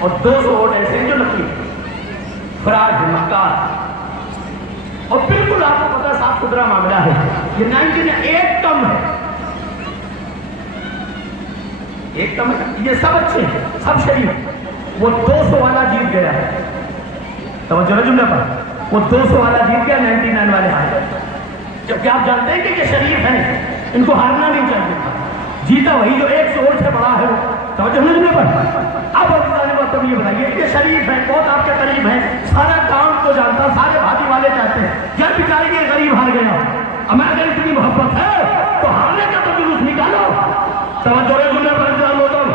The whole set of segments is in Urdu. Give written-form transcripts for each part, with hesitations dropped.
اور 200 ووٹ ایسے ہیں جو نقلی فرار ہے، مکار، اور بالکل آپ کو پتا صاف ستھرا معاملہ ہے. یہ 19 ایک کم ہے، ایک کم ہے. یہ سب اچھے ہیں، سب شریف. وہ 200 والا جیت گیا، توجہ نہ جملے پر، وہ 200 والا جیت گیا، 99 والے ہار گئے. جبکہ آپ جانتے ہیں کہ یہ شریف ہیں، ان کو ہارنا نہیں چاہیے. جیتا وہی جو 100 ووٹ سے بڑا ہے. وہ توجہ نہ جملے پر. اب تم یہ بتائیے، یہ شریف ہیں، بہت آپ کے قریب ہیں، سارا گاؤں کو جانتا، سارے بھائی والے چاہتے ہیں. جب بیچارے یہ غریب ہار گیا، ہمیں اگر اتنی محبت ہے تو ہارنے کا تو جلوس نکالو. توجہ نہ جملے پر انتظام ہوتا ہوں.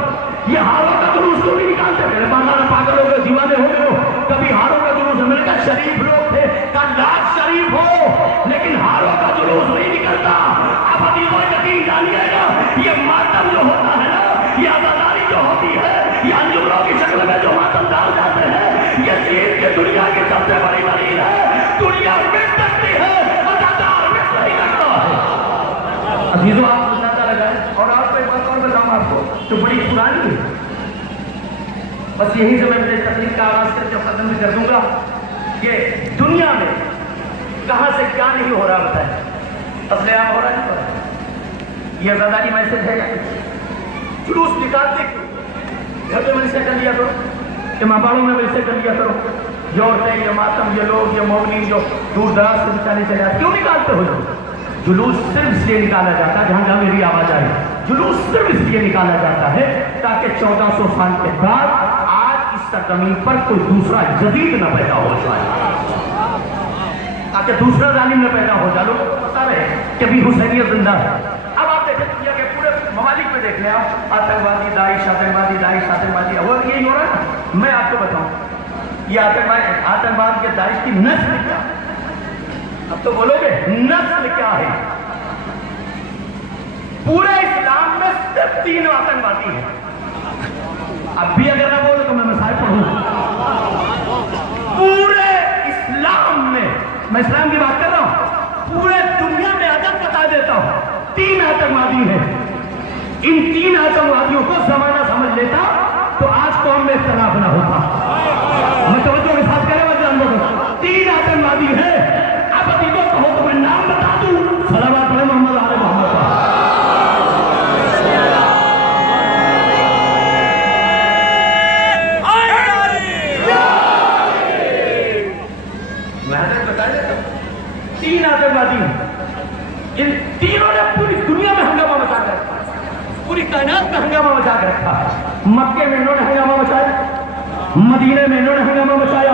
یہ ہاروں کا جلوس کیوں نہیں نکالتے؟ میرے پاگل پاگل ہو گئے، دیوانے ہو گئے ہو. کبھی ہاروں کا جلوس ہے، میں نے کہا شریف لوگ تھے، کہا لاکھ شریف ہو لیکن ہاروں کا جلوس نہیں نکلتا. اب حدیثوں یقین جانیے گا، یہ ماتم جو ہوتا ہے نا، یہ عزاداری جو ہوتی ہے، یہ انجمنوں کی شکل میں جو ماتم ڈال جاتے ہیں، یہ چیز کے دنیا کی سب سے بڑی دلیل ہے. دنیا میں سکتی ہے، عزادار میں صحیح لگتا ہے. عزیزوں آپ کو اندازہ لگائیں. اور آپ کو ایک بات اور بتاؤں آپ کو جو بڑی پرانی ہے، بس یہیں سے میں اپنے تقریر کا آغاز کر کے ختم بھی کر دوں گا کہ دنیا میں کہاں سے کیا نہیں ہو رہا بتائیں. قتل عام ہو رہا ہے، یہ عزاداری میسج ہے. جلوس نکالتے گھر میں مل سے کر لیا کرو، اماماڑوں میں مل سے کر لیا کرو. یہ عورتیں، یہ ماتم، یہ لوگ، یہ مومنین جو دور دراز سے بچانے چلے آتے، کیوں نکالتے ہو لوگ؟ جلوس صرف اس لیے نکالا جاتا ہے، جہاں جہاں میری آواز آئی، جلوس صرف اس لیے نکالا جاتا ہے تاکہ 1400 سال کے بعد آج اس سرزمین پر کوئی دوسرا جدید نہ پیدا ہو جائے، تاکہ دوسرا ظالم نہ پیدا ہو جائے. لوگوں کو پتا رہے کہ بھی حسینیت زندہ ہے. اب آپ دیکھیں دنیا کے پورے ممالک میں دیکھ لیں آپ، آتنکوادی داعش، آتنکوادی داعش، آتنکوادی، اور یہی ہو رہا ہے. میں آپ کو بتاؤں یہ آتنکواد کے داعش کی نسل کیا ہے؟ اب تو بولو گے نسل کیا ہے؟ پورے اسلام میں صرف 3 آتنکوادی ہیں. اب بھی اگر نہ بولو تو میں مسائل پڑھوں. پورے اسلام میں اسلام کی بات کر رہا ہوں، پورے دنیا میں عدد بتا دیتا ہوں، 3 آتنکوادی ہیں. ان 3 آتنکوادیوں کو زمانہ سمجھ لیتا تو آج قوم میں اختلاف نہ ہوتا. میں توجہ کے ساتھ کہہ رہا ہوں جانبوں کو 3 آتنکوادی ہیں. اب ابھی کو کہو تو میں نام بتا دوں، صلوات پڑھیں محمد آل محمد پر. ان تینوں نے پوری دنیا میں ہنگامہ مچا کر رکھا، پوری کائنات میں ہنگامہ مچا کر رکھا. مکے میں انہوں نے ہنگامہ مچایا، مدینے میں انہوں نے ہنگامہ مچایا،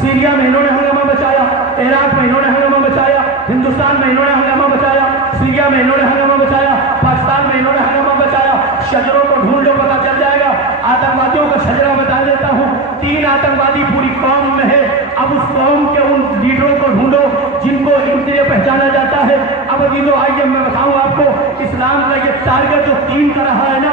سیریا میں انہوں نے ہنگامہ مچایا، عراق میں انہوں نے ہنگامہ مچایا، ہندوستان میں انہوں نے ہنگامہ مچایا، سیریا میں انہوں نے ہنگامہ مچایا، پاکستان میں انہوں نے ہنگامہ مچایا. شجروں کو ڈھونڈ لو پتا چل جائے گا. آتنکوادیوں کا شجرہ بتا دیتا ہوں، 3 آتنکوادی پوری قوم میں ہے. اب اس قوم کے ان لیڈروں کو ڈھونڈو جن کو ان کے لیے پہچانا جاتا ہے. اب عزیزو آئیے میں بتاؤں آپ کو، اسلام کا یہ ٹارگٹ جو 3 کا رہا ہے نا،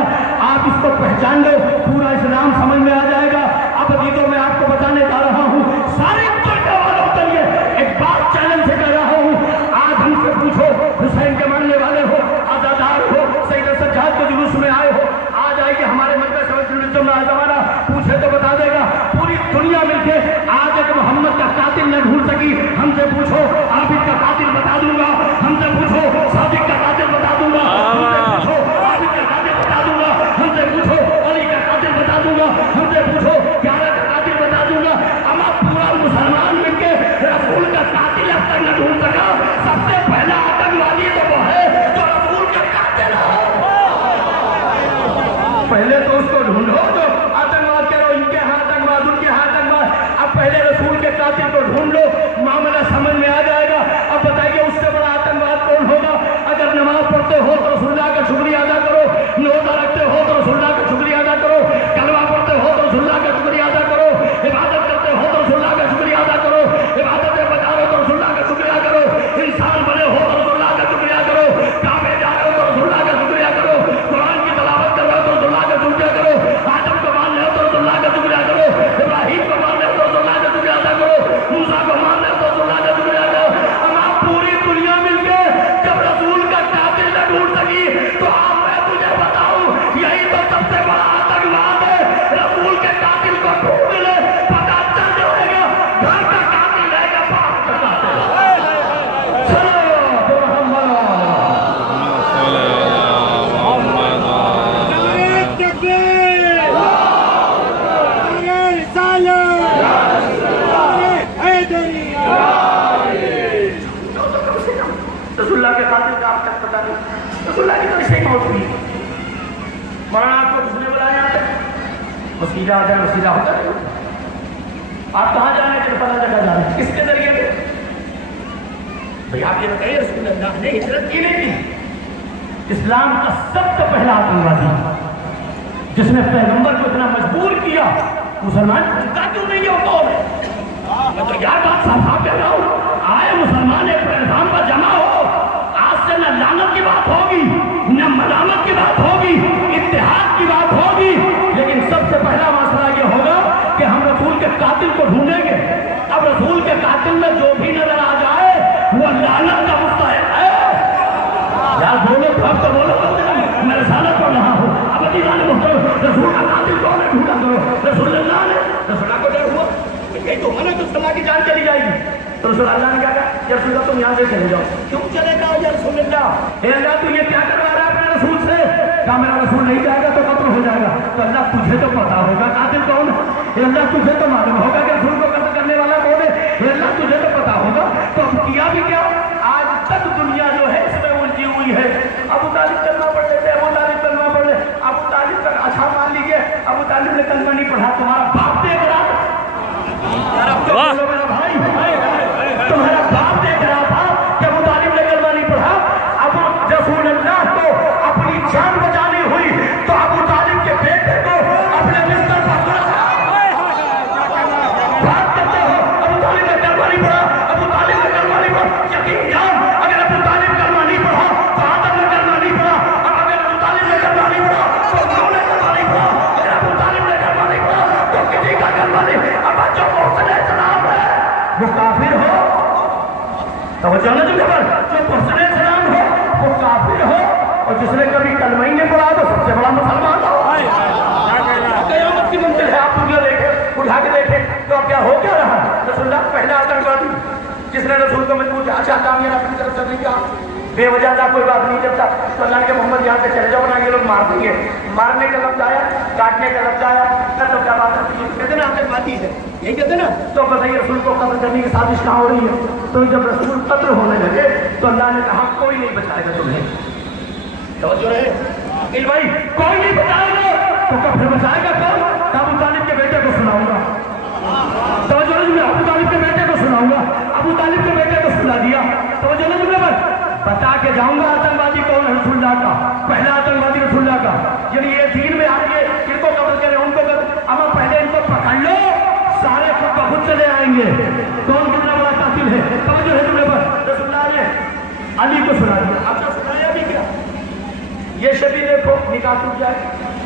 آپ اس کو پہچان لو، پورا اسلام سمجھ میں آ جائے گا. اب عزیزو میں آپ کو بتانے جا رہا ہوں، سارے پڑھنے والوں کے لیے ایک بات چیلنج سے کہہ رہا ہوں. آج ہم سے پوچھو، حسین کے ماننے والے ہو، عزادار ہو، سید سجاد کے جلوس میں آئے ہو، آج آئیے ہمارے مجلس میں آزمانہ پوچھے تو بتا دے گا. پوری دنیا مل کے آج ایک محمد کا قاتل نہ ڈھونڈ سکی. ہم سے پوچھو عابد کا قاتل بتا دوں گا، ہم سے پوچھو صادق کا قاتل بتا دوں گا، ہم سے پوچھو عابد کا قاتل بتا دوں گا، ہم سے پوچھو علی کا قاتل بتا دوں گا، ہم سے پوچھو 11 کا قاتل بتا دوں گا. اما پورا مسلمان مل کے رسول کا قاتل اب تک نہ ڈھونڈ سکا. سب سے پہلا آتنکوادی تو وہ ہے جو رسول کا قاتل ہے. پہلے تو اس کو ڈھونڈو جو آتنکواد کرو، ان کے ہاں آتنکواد، ان کے ہاں آتنکواد. اب پہلے رسول کے قاتل کو ڈھونڈ لو، معاملہ سمجھ میں آ جائے گا. اب بتائیے اس سے بڑا آتنکواد کون ہوگا؟ اگر نماز پڑھتے ہو تو رسول اللہ کا شکریہ ادا کرو، روزہ رکھتے ہو تو رسول اللہ کا شکریہ ادا کرو، کلمہ پڑھتے ہو تو رسول اللہ کا شکریہ ادا رسول اللہ کی تو ایسے ہی موت ہوئی. مولانا آپ کو کس نے بلایا یہاں تک؟ وسیلہ آ جائے وسیلہ ہوتا ہے. آپ کہاں جا رہے ہیں کہ پتہ جگہ جا رہے ہیں؟ کس کے ذریعے سے؟ بھئی آپ یہ بتائیے رسول اللہ نے ہجرت کی نہیں کی. اسلام کا سب سے پہلا آتنکوادی جس نے پیغمبر کو اتنا مجبور کیا مسلمان کا کیوں نہیں ہے وہ کون ہے؟ میں تو یار بات صاف کہہ رہا ہوں. آئے مسلمان ایک پلیٹفارم پر جمع ہو. آج سے نہ لعنت کی بات ہوگی نہ ملامت کی بات ہوگی, اتحاد کی بات ہوگی, لیکن سب سے پہلا مسئلہ یہ ہوگا کہ ہم رسول کے قاتل کو ڈھونڈیں گے. اب رسول کے قاتل میں جو بھی نظر آ جائے وہ لعنت کا مستحق ہے. یار بولو تو اب تو بولو, میں رسالت پڑھ رہا ہوں. اب رسول کا قاتل کون ہے ڈھونڈا کرو. رسول اللہ نے رسول اللہ کو ڈر ہوا یہی تو من ہے تو رسول اللہ کی جان چلی جائے گی. تو رسول اللہ نے کہا یا رسول اللہ تم یہاں سے چلے جاؤ. کیوں چلے جاؤ یا رسول اللہ؟ اے اللہ تو یہ کیا کروا رہا ہے اپنے رسول سے؟ کہا میرا رسول نہیں جائے گا تو قتل ہو جائے گا. تو اللہ تجھے تو پتا ہوگا قاتل کون ہے. اے اللہ تجھے تو معلوم ہوگا کہ رسول کو قتل کرنے والا کون ہے. اے اللہ تجھے تو پتا ہوگا. تو اب کیا بھی کیا؟ آج تک دنیا جو ہے اس میں الجھی ہوئی ہے. ابو طالب کلمہ پڑھ لیتے, ابو طالب کلمہ پڑھ لے. ابو طالب کا اچھا مان لیجیے ابو طالب نے کلمہ نہیں پڑھا, تمہارا باپ دیکھ رہا تھا. تمہارا باپ دیکھ رہا تھا کہ ابو طالب نے کلمہ نہیں پڑھا. ابو رسول اللہ کو اپنی جان بچانی ہوئی تو ابو طالب کے بیٹے کو اپنے بستر پر بات کرتے ہو. ابو طالب نے کلمہ نہیں پڑھا, ابو طالب نے کلمہ نہیں پڑھا. یقین جان اگر ابو طالب کلمہ نہیں پڑھا تو آدم نے کلمہ نہیں پڑھا. اب اگر ابو طالب نے کلمہ نہیں پڑھا تو نوح نے کلمہ نہیں پڑھا. اگر ابو طالب نے کلمہ نہیں پڑھا تو کسی کا کلمہ نہیں. اب جو محسن السلام ہے وہ کافر ہو, توجہ نہ جو محسن السلام ہو وہ کافر ہو, اور جس نے کبھی کلمہ ہی نہیں پڑھا تو سب سے بڑا مسلمان ہو. قیامت کی منزل ہے. آپ دنیا دیکھیں اٹھا کے دیکھیں تو اب کیا ہو کیا رہا. رسول اللہ پہلا آتنکوادی جس نے رسول کو مجبور کیا. اچھا کامیاب اپنی طرف سے نہیں کہا بے وجہ تھا کوئی بات نہیں. جب تک تو اللہ نے کہا محمد یہاں سے چلے جاؤ نا یہ لوگ مار دیں گے. مارنے کا لفظ آیا, کاٹنے کا لفظ آیا, قتل کا بات کہتے ہیں نا آتنکوادی ہے یہی کہتے ہیں نا. تو بتائیے رسول کو قتل کرنے کی سازش کہاں ہو رہی ہے. تو جب رسول قتل ہونے لگے تو اللہ نے کہا کوئی نہیں بچائے گا تمہیں. توجہ رہے عقیل بھائی, کوئی نہیں بچائے گا. تو کب پھر بچائے گا کون؟ ابو طالب کے بیٹے کو سناؤں گا. توجہ رہے, ابو طالب کے بیٹے کو سناؤں گا. ابو طالب کے بیٹے کو سنا دیا. توجہ رہے, بتا کے جاؤں گا آتنکوادی کون ہے. رسول اللہ کا پہلا آتنکوادی رسول اللہ کا. یعنی یہ دین میں آ گئے ان کو قتل کریں ان کو قتل. اب پہلے ان کو پکڑ لو, سارے خود بخود چلے آئیں گے. کون کتنا بڑا قاتل ہے. توجہ ہے تمہیں پر. رسول اللہ نے علی کو سنا دیا. آپ نے سنایا بھی کیا؟ یہ شبی دیکھو نکاح ٹوٹ جائے,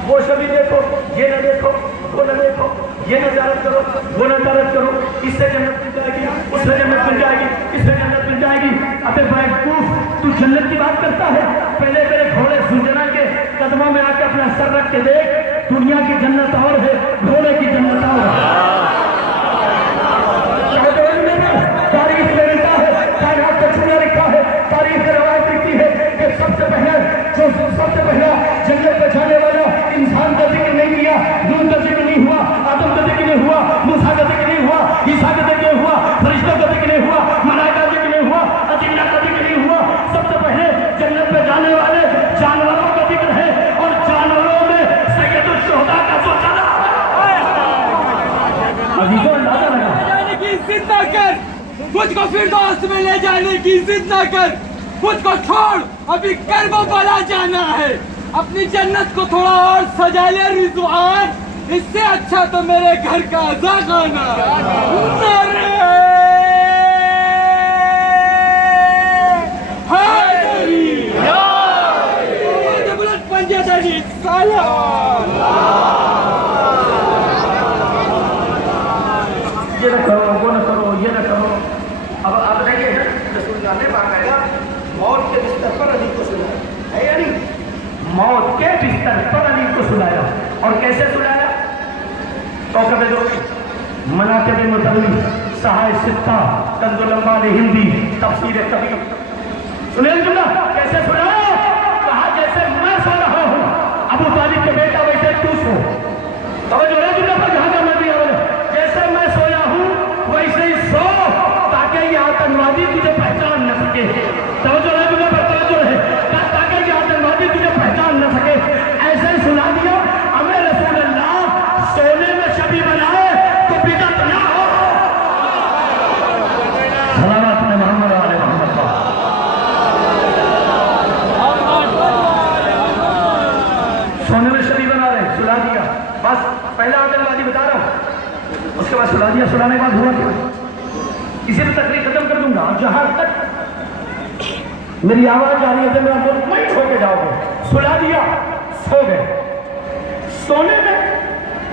وہ شبی دیکھو یہ نہ دیکھو, وہ نہ دیکھو, یہ نظارت کرو وہ نظارت کرو. اس سے جنت مل جائے گی, اس سے جنت مل جائے گی, اس سے جنت مل جائے گی. ابے بیوقوف, تو جنت کی بات کرتا ہے. پہلے میرے گھوڑے زنجنا کے قدموں میں آ کے اپنا سر رکھ کے دیکھ, دنیا کی جنت اور ہے, گھوڑے کی جنت اور ہے. تاریخ میں لکھا ہے, کائنات کا چنا لکھا ہے, تاریخ میں روایت لکھی ہے کہ سب سے پہلا جنت پہ جانے والا انسان کا ذکر نہیں کیا. نوح کا ذکر نہیں ہوا, آدم کا ذکر نہیں ہوا, موسیٰ کا ذکر نہیں ہوا, عیسیٰ کا ذکر نہیں ہوا, فرشتوں کا ذکر نہیں ہوا, ملائکہ کا ذکر نہیں ہوا, اجنہ کا ذکر نہیں ہوا. سب سے پہلے جنت پہ جانے والے جانوروں کا ذکر ہے, اور جانوروں میں سید الشہداء کا جو چلا عزیزوں اندازہ لگا کی ضد نہ کر, مجھ کو فردوس میں لے جانے کی ضد نہ کر. مجھ کو چھوڑ, ابھی کربلا جانا ہے. اپنی جنت کو تھوڑا اور سجا لے رضوان, اس سے اچھا تو میرے گھر کا زاغانہ. بلند پنجے داری سلام. یہ نہ کرو وہ نہ کرو یہ نہ کرو. اب رہیے رسول اللہ نے باقاعدہ موت کے بستر پر علی کو سلایا ہے, یعنی موت کے بستر پر علی کو سلایا. اور کیسے سلایا؟ کوکب دوری, مناقب مطلب, صحائف ستہ, کنز الاموال ہندی, تفسیر کبیر. سنیں جملہ کیسے سلایا؟ کہا جیسے میں سو رہا ہوں ابو طالب کے بیٹا ویسے تو سو. توجہ ہے جملہ پر جہاں کا میں بھی آؤں, جیسے میں سویا ہوں ویسے ہی سو, تاکہ یہ آتنکوادی تجھے پہچان نہ سکے. توجہ ہے جملہ پر, توجہ ہے تاکہ یہ اس کے بعد سلا دیا. سلانے کے بعد ہوا کیا؟ اسی میں تقریر ختم کر دوں گا. اور جہاں تک میری آواز آ رہی ہے تو میرا مطمئن ہو کے جاؤ گے. سلا دیا, سو گئے. سونے میں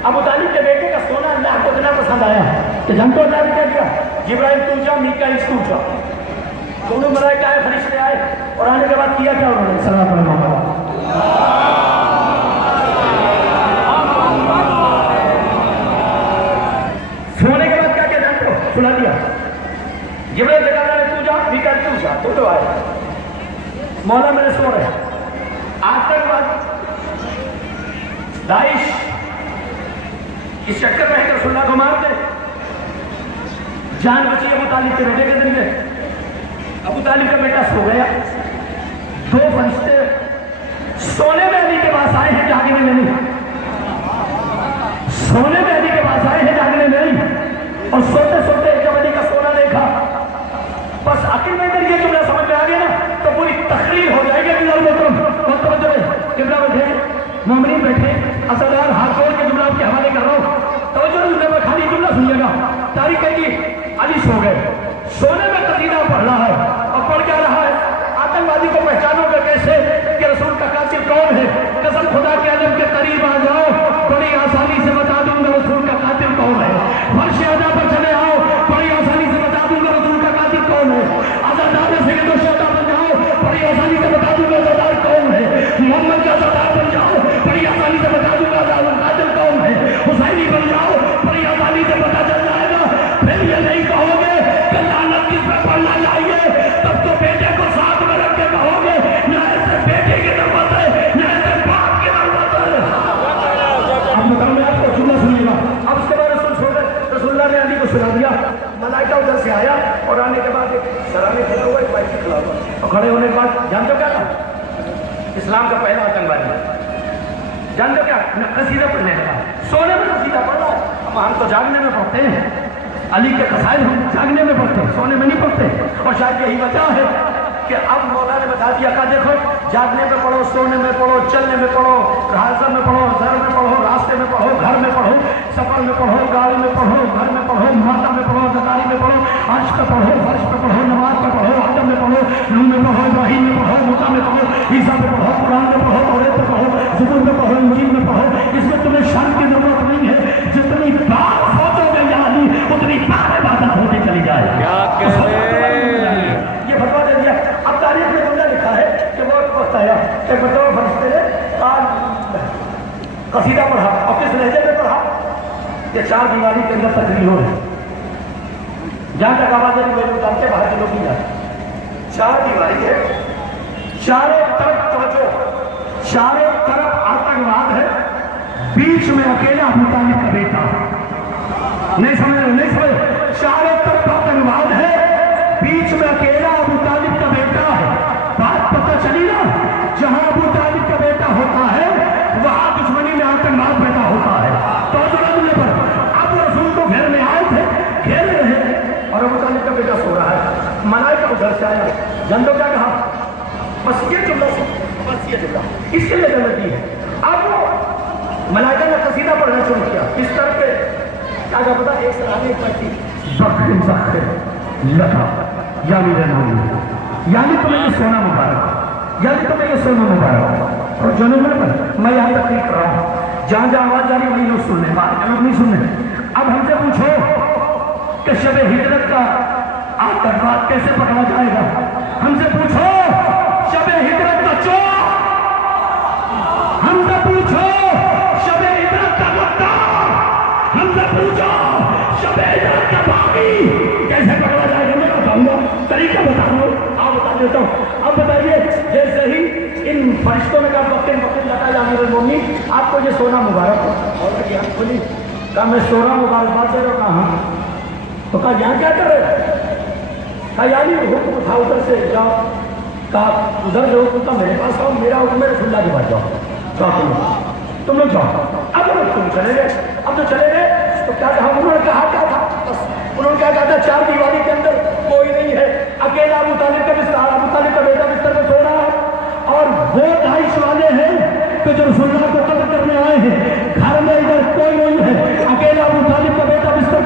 ابو طالب کے بیٹے کا سونا اللہ کو اتنا پسند آیا کہ جنتو اللہ نے کیا کیا, جبرائیل تو جا, میکائیل تو جا, دونوں ملائکہ آئے, فرشتے آئے, اور آنے کے بعد کیا کیا انہوں نے؟ سلام علیہ وسلم. سونے کے بعد کیا کیا جانتے ہو؟ سنا دیا. جبرائیل سے کہا تو جا, میکائیل تو جا, تو آئے. مولا میرے سو رہے. آتنکواد, داعش اس چکر میں ہے کہ رسول اللہ کو مار دے. جان بچی ابو طالب کے بیٹے کے ذریعے. ابو طالب کا بیٹا سو گیا. دو فرشتے سونے میں علی کے پاس آئے ہیں, جاگنے میں نہیں. سونے میں علی کے پاس آئے ہیں, جاگنے میں نہیں. اور سوتے سوتے جب علی کا سونا دیکھا, بس عقل میں اگر یہ جملہ سمجھ میں آ گیا نا تو پوری تقریر ہو جائے گی. جملہ بیٹھے, مومنین بیٹھے, اصلدار ہاتھ جوڑ کے جملہ آپ کے حوالے کر رہا ہوں. توجہ جملے میں خالی جملہ سنیے گا. تاریخ ہے کہ علی سو گئے. سونے میں قصیدہ پڑھ رہا ہے, اور پڑھ کیا رہا ہے؟ آتنکوادی کو پہچانو گے کیسے کہ رسول کا قاتل کون ہے؟ قسم خدا کے عالم کے قریب آ جاؤ, بڑی آسانی سے بتا دوں گا رسول کا قاتل کون ہے. فرش اعلیٰ پر چلے آؤ, بڑی آسانی سے بتا دوں گا رسول کا قاتل کون ہے. آزادار سید و شہداء بن جاؤ, بڑی آسانی سے بتا دوں گا آزادار کون ہے. محمد کا سردار بن جاؤ, بڑی آسانی سے بتا دوں گا قاتل کون ہے. حسینی بن جاؤ, بڑی آسانی سے پتا چل جائے گا. پھر یہ نہیں کہو گے کہ لعنت کس پہ پڑھنا چاہیے, تب تو بیٹے کو ساتھ میں رکھ کے کہو گے نہ ایسے بیٹے کی ضرورت ہے نہ ایسے باپ کی ضرورت ہے. اب بتاؤں میں آپ کو جملہ سنیے گا. اب اس کے بعد رسول چھوڑ گئے. رسول اللہ نے علی کو سنا دیا. ملائکہ ادھر سے آیا, اور آنے کے بعد ایک سرانے کھڑا ہوا, ایک بائک کھڑا ہوا, اور کھڑے ہونے کے بعد جانتے ہو کیا تھا؟ اسلام کا پہلا آتنکوادی. جانتے ہو کیا؟ قصیدہ پڑھنے لگا. سونے میں قصیدہ پڑھ رہا ہے. اب ہم تو جاگنے میں پڑھتے ہیں, علی کے قصائد ہم جاگنے میں پڑھتے ہیں, سونے میں نہیں پڑھتے. اور شاید یہی وجہ ہے کہ اب مولا نے بتا دیا کہ دیکھو جاگنے میں پڑھو, سونے میں پڑھو, چلنے میں پڑھو, رہائش میں پڑھو, گھر میں پڑھو, راستے میں پڑھو, گھر میں پڑھو, سفر میں پڑھو, گاڑی میں پڑھو, گھر میں پڑھو, ماتا میں پڑھو, زکاری میں پڑھو, عرش پہ پڑھو, فرش پہ پڑھو, نماز پہ پڑھو, آدم میں پڑھو, نوح میں پڑھو, ابراہیم میں پڑھو, موسیٰ میں پڑھو, عیسیٰ میں پڑھو, قرآن میں پڑھو, توریت میں پڑھو, زبور میں پڑھو, انجیل میں پڑھو. اس میں تمہیں شرط کی ضرورت نہیں ہے. جتنی بار سوچو گے یا علی اتنی بار عبادت ہوتی چلی جائے. یہ فتویٰ دے دیا. اب تاریخ میں جملہ لکھا ہے کہ وہ وقت آیا کہ بطور فرشتے نے قصیدہ پڑھا, اور کس لہجے میں پڑھا کہ چار دیواری کے اندر تقریر ہو رہی, جہاں تک آواز ہے میرے مطابق باہر کے لوگ نہیں جاتے. چار دیواری ہے, چاروں طرف توجہ, چاروں طرف آتنکواد ہے, بیچ میں اکیلا ابو طالب کا بیٹا. نہیں سمجھ رہے, نہیں سمجھ. چاروں طرف آتنکواد ہے, بیچ میں اکیلا ابو طالب کا بیٹا ہے. بات پتہ چلی نا, جہاں ابو طالب کا بیٹا ہوتا ہے وہاں دشمنی میں آتنکواد پیدا ہوتا ہے. تو پر اب رسول کو گھر میں آئے تھے, کھیل رہے ہیں, اور ابو طالب کا بیٹا سو رہا ہے. ملائکہ ادھر سے آیا, جانتے ہو کیا کہا؟ بس یہ جملہ, بس یہ جملہ اس کے لیے جمع کی ہے. اب وہ ملائکہ نے قصیدہ پڑھنا شروع کیا. اس طرح پہ کیا پتا, ایک سرانے پڑھتی بخر بخر لکھا یعنی رہنمائی, یعنی تمہیں یہ سونا مبارک, یعنی تمہیں یہ سونا مبارک. اور جنوب میں یہاں تقریر کر رہا ہوں, جہاں جہاں آواز جاری وہی لوگ سننے, باقی لوگ نہیں سننے. اب ہم سے پوچھو کہ شب ہجرت کا آتنکواد کیسے پکڑا جائے گا؟ ہم سے پوچھو شب ہجرت کا چور, ہم سے پوچھو شب ہجرت کا غدار, ہم سے پوچھو شب ہجرت کا باغی کیسے پکڑا جائے گا؟ میں بتاؤں گا, طریقہ بتاؤں گا, آپ بتا دیتا ہوں. اب بتائیے, جیسے ہی ان فرشتوں نے کہا وقت لگا یا امیر المومنین آپ کو یہ سونا مبارک ہو, اور یہاں کھلی کہا میں سو رہا ہوں, مبارکباد دے رہا ہوں. کہاں؟ تو کہا یہاں کیا کر رہے؟ کہا یعنی حکم تھا ادھر سے جاؤ. کہا ادھر جو حکم تھا میرے پاس آؤ, میرا حکم ہے رسول اللہ کے پاس جاؤ. تم لوگ جاؤ. اب تم چلے گئے, اب تو چلے گئے تو کیا کہا انہوں نے؟ کہا کیا تھا؟ بس انہوں نے کیا کہا تھا, چار دیواری کے اندر کوئی نہیں ہے, اکیلا ابو طالب کا بستر, ابو طالب کا بیٹا بستر میں سو رہا ہے, اور وہ داعش والے ہیں کہ جو رسول اللہ کو قتل کرنے آئے ہیں. گھر میں ادھر کوئی نہیں ہے, اکیلا ابو طالب کا بیٹا بستر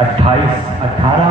18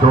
2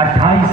28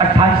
28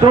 2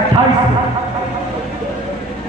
28